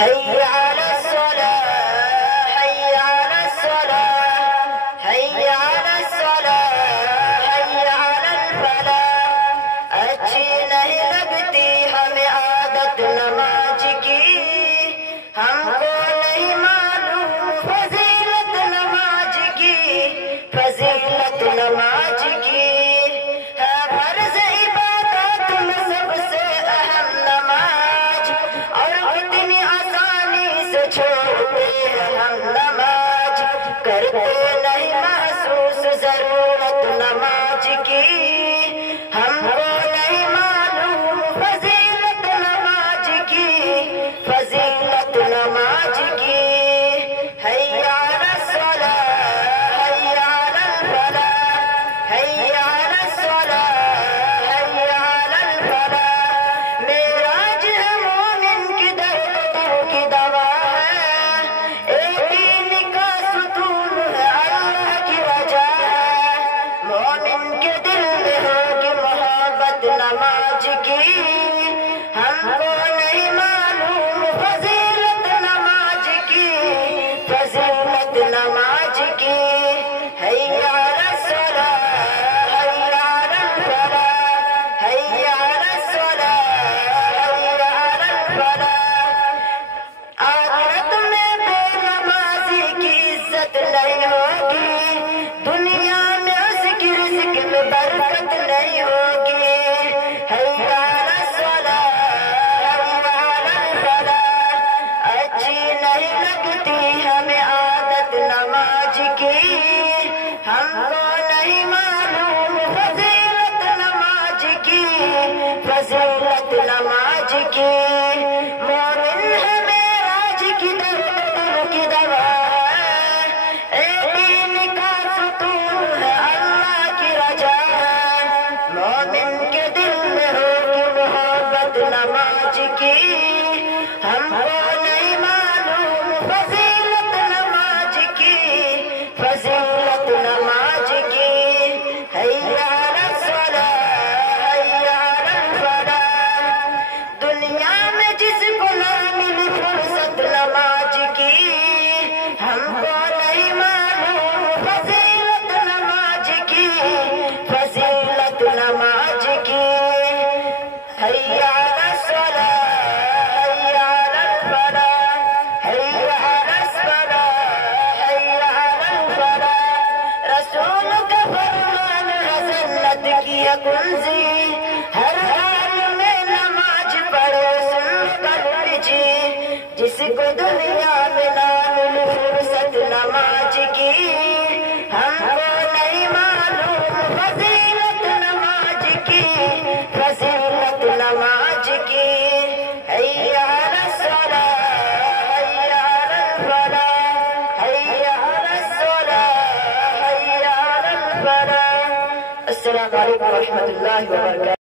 حي على الصلاة حي على الصلاة حي على الصلاة حي على الفلاح اچھی نہیں لگتی ہمیں عادت نماز کی ہم کو نہیں معلوم فضیلت نماز کی فضیلت نماز کی ہے فرض عبادت میں سب سے اہم نماز اور کتنی آسانی سے چھوڑتے ہیں ہم نماز کرتے نہیں محسوس ضرورت نماز کی ہم کو نہیں معلوم فضیلت نماز کی فضیلت نماز کی حی علی الصلاة حی علی الفلاح حی علی الصلاة حی علی الفلاح معراج ہے مومن کی درد دل کی دوا ہے ایک دین کا ستون ہے اللہ کی وجہ ہے مومن کے دل میں ہوگی محبت نماز کی ہم کو نہیں معلوم فضیلت نماز کی فضیلت نماز کی حی علی الصلاة حی علی الفلاح حی علی الصلاة حی علی الفلاح آخرت میں بے نمازی کی عزت نہیں ہوگی دنیا میں اس کی رزق میں برکت نہیں ہوگی حی علی الصلاة حی علی الفلاح اچھی نہیں لگتی ہمیں عادت نماز کی ہم کو نہیں معلوم فضیلت نماز کی فضیلت نماز کی مومن ہے معراج کی درد دل کی دوا ہے اے دین کا ستون ہے اللہ کی رجا ہے مومن کے دل میں ہوگی محبت نماز کی ہم کو نہیں معلوم فضیلت نماز کی فضیلت نماز کی حی علی الصلاة حی علی الفلاح دنیا میں جس کو نہ ملی فرصت نماز کی ہم کو نہیں معلوم فضیلت نماز کی فضیلت نماز کی حی علی الصلاة حی علی الفلاح حی علی الصلاة حی علی الفلاح رسول کا فرمان ہے جنت کی کنزی ہر حال میں نماز پڑھے سن قلب جی جس کو دنیا میں نہ ملی فرصت نماز کی ہم کو نہیں معلوم فضیلت نماز کی فضیلت نماز کی حی علی الصلاة حی علی الفلاح حی علی الصلاة حی علی الفلاح السلام علیکم ورحمۃ اللہ وبرکاتہ